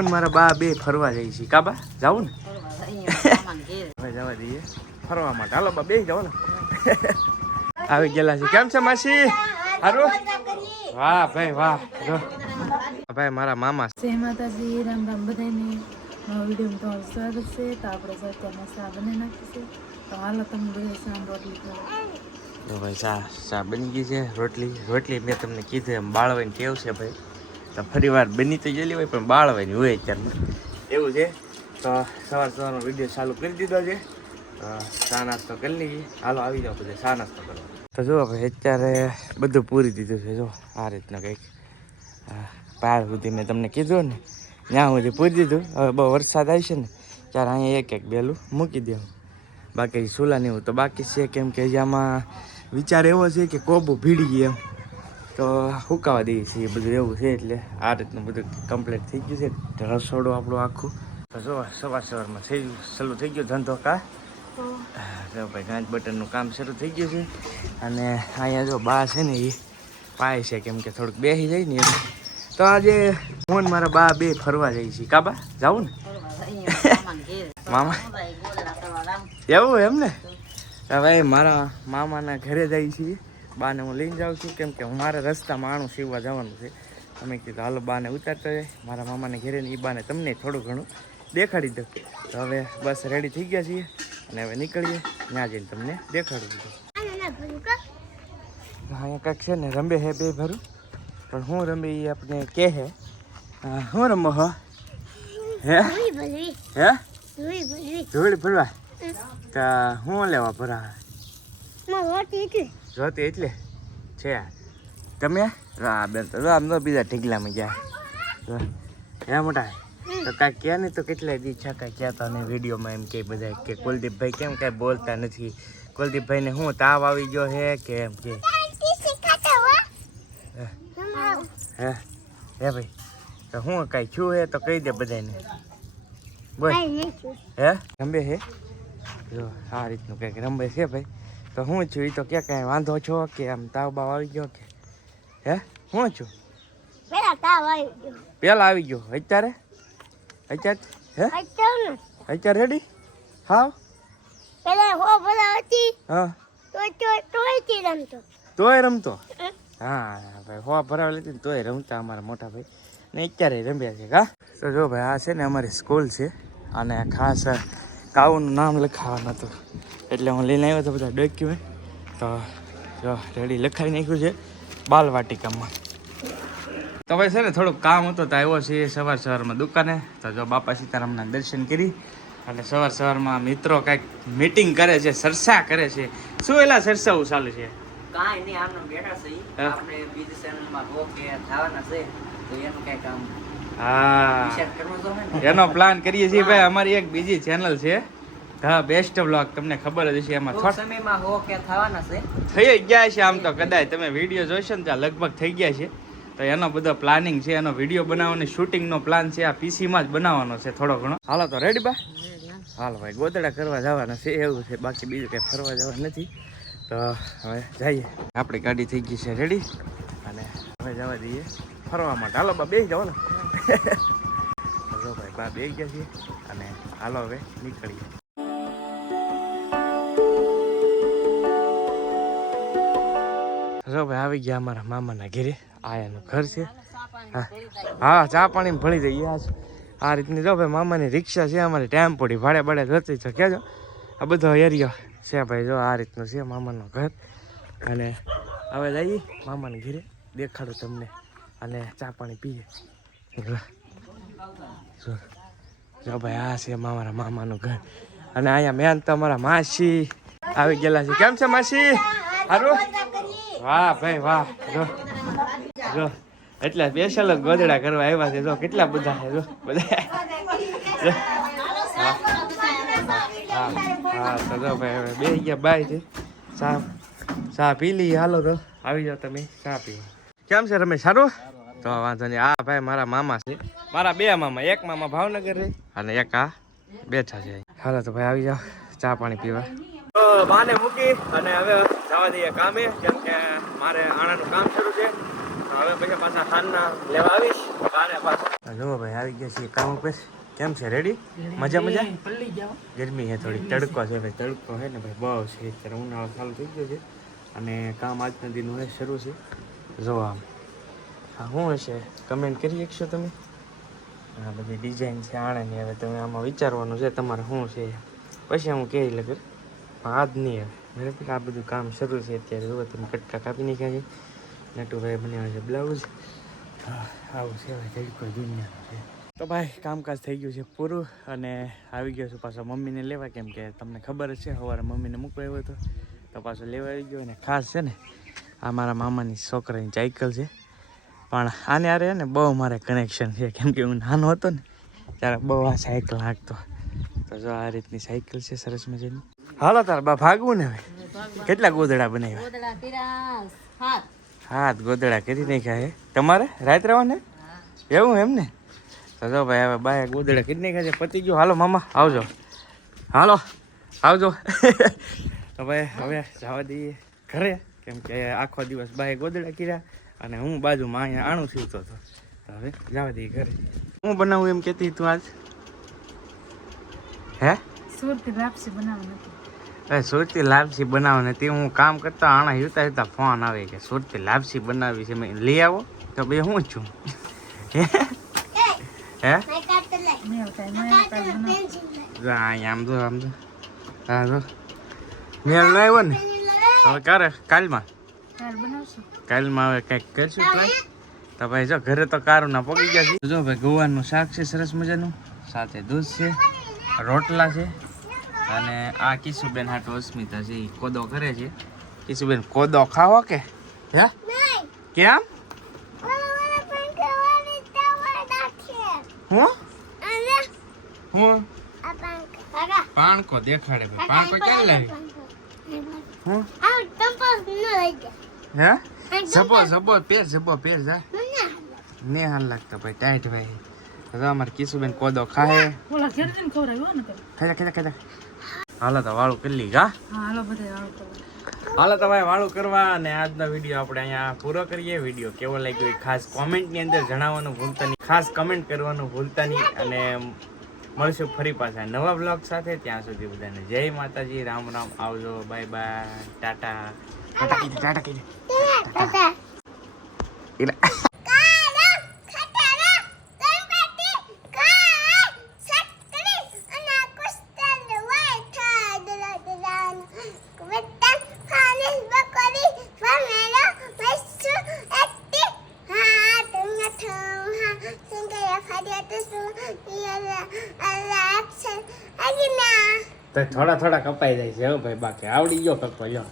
હું ને મારા બા બે ફરવા જઈએ છીએ. કાબા જાવું ને? હવે જવા દઈએ. ફરવા માટે. હાલો બા બે જાઓ ને. આવી ગયેલા છે. કેમ છે માસી? હારું? વાહ ભાઈ વાહ. ભાઈ મારા મામા છે. જય માતાજી. રામ રામ બધાને નવા વિડીયોમાં તમારું સ્વાગત છે. તો આપણે અત્યારે શા નાખીશું. તો હાલો તમે બધા સામ રોટલી કરો. તો ભાઈ ચા ચા બની ગઈ છે. રોટલી રોટલી મેં તમને કીધું એમ બાળવાની ટેવ છે ભાઈ? તો ફરી વાર બની તો ગયેલી હોય, પણ બાળવાની હોય અત્યારમાં એવું છે? તો સવાર સવારનો વીડિયો ચાલુ કરી દીધો છે. ચા નાસ્તો કરી લઈએ. હાલો, આવી જાઓ બધા. ચા નાસ્તો કરો તો જુઓ ભાઈ, અત્યારે બધું પૂરી દીધું છે. જો આ રીતના કંઈક પાર સુધી મેં તમને કીધું ને, ત્યાં સુધી પૂરી દીધું. હવે બહુ વરસાદ આવશે ને, ત્યારે અહીંયા એક એક બેલું મૂકી દેવું. બાકી સુલાની એવું તો બાકી છે. કેમ કે આમાં વિચાર એવો છે કે કોબું ભીડી ગઈ એમ. તો હુકાવા દઈએ છીએ બધું એવું છે એટલે આ રીતનું બધું કમ્પ્લીટ થઈ ગયું છે. રસોડું આપણું આખું. તો જો સવાર સવારમાં થઈ ગયું શરૂ થઈ ગયો ધંધો કા જો ભાઈ ગાંચ બટનનું કામ શરૂ થઈ ગયું છે. અને અહીંયા જો બા છે ને એ પાય છે કેમ કે થોડુંક બેસી જાય ને તો આજે હું મારા બા બે ફરવા જઈએ છીએ. કાબા જાવું ને? મામા? એવું એમ ને? હવે મારા મામાના ઘરે જઈએ છીએ. બાને હું લઈને જાઉં છું. કેમ કે હું મારે રસ્તામાં આણું સીવવા જવાનું છે. અમે કીધું હાલો બાને ઉતારતા મારા મામાને ઘરે ને એ બાને તમને થોડું ઘણું દેખાડી દઉં. તો હવે બસ રેડી થઈ ગયા છીએ અને હવે નીકળીએ. ત્યાં જઈને તમને દેખાડું દીધું અહીંયા કાંઈક છે ને રમે હે બે ભરું. પણ હું રમે એ આપણે કે હે. શું હું રમો હો? હે? હે? ધૂળ ભરવા? તો હું લેવા ભરા? જોતી એટલે. છે. તમે? રા બેન તો આમ ન બીજા ઢીગલામાં ગયા. જો, હે મોટા તો કાંઈ કહે નહીં તો કેટલાય દી છે કાંઈ કહેતા નહીં. વિડીયોમાં એમ કે બધા કે કુલદીપભાઈ કેમ કાંઈ બોલતા નથી? કુલદીપભાઈને હું તાવ આવી ગયો હે કે એમ કે? હે હે ભાઈ તો હું કાંઈ છું હે તો કહી દે બધાને બોલ. હે? રમે હે? જો આ રીતનું કંઈક રમે છે ભાઈ. તો હું છું? એ તો કે કાંઈ વાંધો છો કે આમ તાવ બાવ આવી ગયો કે? હે? હું છું? પેલા આવી ગયો. અત્યારે? અત્યારે? હે? અત્યારે રેડી હાવ? હા તોય રમતો. હા? ભાઈ હો ભરાવી ને તોય રમતા અમારા મોટા ભાઈ. ને અત્યારે રમ્યા છે કા તો જો ભાઈ આ છે ને અમારી સ્કૂલ છે. અને ખાસ કાઉનું નામ લખાવવાનું હતું એટલે હું લઈને આવ્યો હતો બધા ડોક્યુમેન્ટ તો જો રેડી લખાવી નાખ્યું છે બાલવાટિકામાં. તો ભાઈ છે ને થોડુંક કામ હતું તો આવ્યો છે સવાર સવારમાં દુકાને. તો જો બાપા સીતારામના દર્શન કરી. અને સવાર સવારમાં મિત્રો કાંઈક મીટિંગ કરે છે સરસા કરે છે. શું એલા સરસાવું ચાલુ છે? કાંઈ નહીં આમને બેઠા છે આપણે બીજી ચેનલમાં ઓકે થવાના છે. તો એનું કાંઈ આમ હા. એનો પ્લાન કરીએ છીએ ભાઈ અમારી એક બીજી ચેનલ છે. હા બેસ્ટ બ્લોગ તમને ખબર જ હશે એમાં થોડા સમયમાં ઓકે થવાના છે? થઈ ગયા છે આમ તો કદાચ તમે વીડિયો જોશો ને ત્યાં લગભગ થઈ ગયા છે. તો એનો બધો પ્લાનિંગ છે એનો વીડિયો બનાવવાની શૂટિંગનો પ્લાન છે આ પીસીમાં જ બનાવવાનો છે થોડો ઘણો. હાલો તો રેડી બા? હાલો ભાઈ ગોદડા કરવા જવાના છે એવું છે બાકી બીજું કંઈ ફરવા જવા નથી. તો હવે જઈએ. આપણી ગાડી થઈ ગઈ છે રેડી અને હવે જવા દઈએ. ફરવા માટે. હાલો બા બે જવાના હાલો ભાઈ બા બે ગયા છીએ અને હાલો હવે નીકળીએ. જો ભાઈ, આવી ગયા અમારા મામાના ઘરે. આયાનું ઘર છે. હા ચા પાણી ભળી દઈએ આ આ રીતની જો ભાઈ મામાની રિક્ષા છે, અમારે ટાઈમ ટેમ્પોડી ભાડે ભાડે જતી છે કહેજો આ બધો એરિયો છે ભાઈ, જો આ રીતનું છે મામાનું ઘર. અને હવે જઈએ મામાના ઘરે, દેખાડું તમને. અને ચા પાણી પીએ. જો. જો. ભાઈ, આ છે મારા મામાનું ઘર. અને અહીંયા મેન તો અમારા માસી આવી ગયેલા છે. કેમ છે માસી? સારું વાહ ભાઈ, વાહ. જો. જો. એટલે સ્પેશિયલ ગોદડા કરવા આવ્યા છે. જો, કેટલા બધા છે, જો. બધા. હા તો જો ભાઈ બે ગયા બાય છે. ચા ચા પી લઈએ. હાલો, તો. આવી જાઓ તમે ચા પીવા. કેમ છે રમેશ? સારું? તો વાંધો નહીં. આ ભાઈ મારા મામા છે. મારા બે મામા એક મામા ભાવનગર રહે અને એક આ બેઠા છે હાલો તો ભાઈ આવી જાઓ ચા પાણી પીવા. તો બાને મૂકી અને હવે જવા દઈએ કામે જેમ કે મારે આણાનું કામ શરૂ છે. હવે પછી પાછા ખાનના લેવા આવીશ. જો ભાઈ આવી ગયા છીએ કામ ઉપર. કેમ છે રેડી મજા મજા? ગરમી છે થોડી. તડકો છે. ભાઈ તડકો છે ને ભાઈ બહુ છે. અત્યારે ઉનાળો ચાલુ થઈ ગયો છે. અને કામ આજના દિન હવે શરૂ છે. જો આમ. હા શું હશે? કમેન્ટ કરી શકશો તમે? આ બધી ડિઝાઇન છે આણે હવે તમે આમાં વિચારવાનું છે તમારે શું છે? પછી હું કહી લગર પણ જ નહીં હવે બરાબર આ બધું કામ શરૂ છે અત્યારે. જો તમે કટકા કાપી નાખ્યા છે. નટુભાઈ બનાવે છે બ્લાઉઝ હા, આવું છે હવે તડકો દુનિયાનો છે. તો ભાઈ કામકાજ થઈ ગયું છે પૂરું અને આવી ગયો છું પાછો મમ્મીને લેવા. કેમ કે તમને ખબર જ છે સવારે મમ્મીને મૂકવા આવ્યો હતો. તો પાછો લેવા આવી ગયો અને ખાસ છે ને આ મારા મામાની છોકરાની સાયકલ છે. પણ આને આરે ને બહુ મારે કનેક્શન છે કેમ કે હું નાનો હતો ને ત્યારે બહુ આ સાયકલ હાંકતો. તો જો આ રીતની સાયકલ છે સરસ મજાની. હાલો તાર બા ભાગવું ને હવે? કેટલા ગોદડા બનાવ્યા? હાથ. ગોદડા કરી નાખ્યા હે. તમારે? રાત રહેવાને એવું એમ ને? તો જો ભાઈ હવે બાય ગોદડા કરી નાખ્યા છે. પતી ગયો હાલો મામા આવજો. હાલો આવજો. તો ભાઈ હવે જવા દઈએ ઘરે કેમ કે આખો દિવસ બાય ગોદડા કર્યા. અને હું બાજુમાં અહીંયા આણું સીવતો હતો તો હવે જવા દઈએ ઘરે. હું બનાવું એમ કહેતી તું આજ? હે? સુરતી લાપસી બનાવવાની હતી. એ સુરતી લાપસી બનાવવાની હતી. હું કામ કરતા આણા હિવતા હિવતા ફોન આવે કે સુરતી લાપસી બનાવી છે મેં. લઈ આવો. તો બે હું છું? હે? હે? આમ તો આમ તો હા જો. મેળ ન આવ્યો ને. હવે ક્યારે કાલમાં. કાલમાં હવે કંઈક કરશું ટ્રાય તો ભાઈ જો ઘરે તો કારું ના પગી ગયા છે જો ભાઈ ગોવાનું શાક છે સરસ મજાનું. સાથે દૂધ છે રોટલા છે અને આ કિશુબેન હાટો અસ્મિતા છે એ કોદો કરે છે. કિશુબેન કોદો ખાવો કે? હે? કેમ? હું? હું? પાણકો દેખાડે ભાઈ. પાણકો ક્યાં લાવી હું? હે? જબો જબો પેર જબો પેર જા. ને હાલ લાગતો ભાઈ ટાઈટ ભાઈ. હવે અમારે કિશુબેન કોદો ખાહે. ઓલા ઘેર જઈને ખવડાવ્યું ને ખાજા ખાજા ખાજા હાલો તો વાળું કરી હા? હાલો તો ભાઈ કરો હાલો તમારે વાળું કરવા અને આજનો વીડિયો આપણે અહીંયા પૂરો કરીએ. વીડિયો કેવો લાગ્યો એ ખાસ કોમેન્ટની અંદર જણાવવાનું ભૂલતા નહીં. ખાસ કમેન્ટ કરવાનું ભૂલતા નહીં અને મળશું ફરી પાછા નવા બ્લોગ સાથે. ત્યાં સુધી બધાને જય માતાજી. રામ રામ. આવજો. Bye bye Tata. ટાટા કીધું ટાટા કીધું એટલે તો થોડા થોડા કપાઈ જાય છે હો ભાઈ બાકી આવડી ગયો કપાઈ ગયો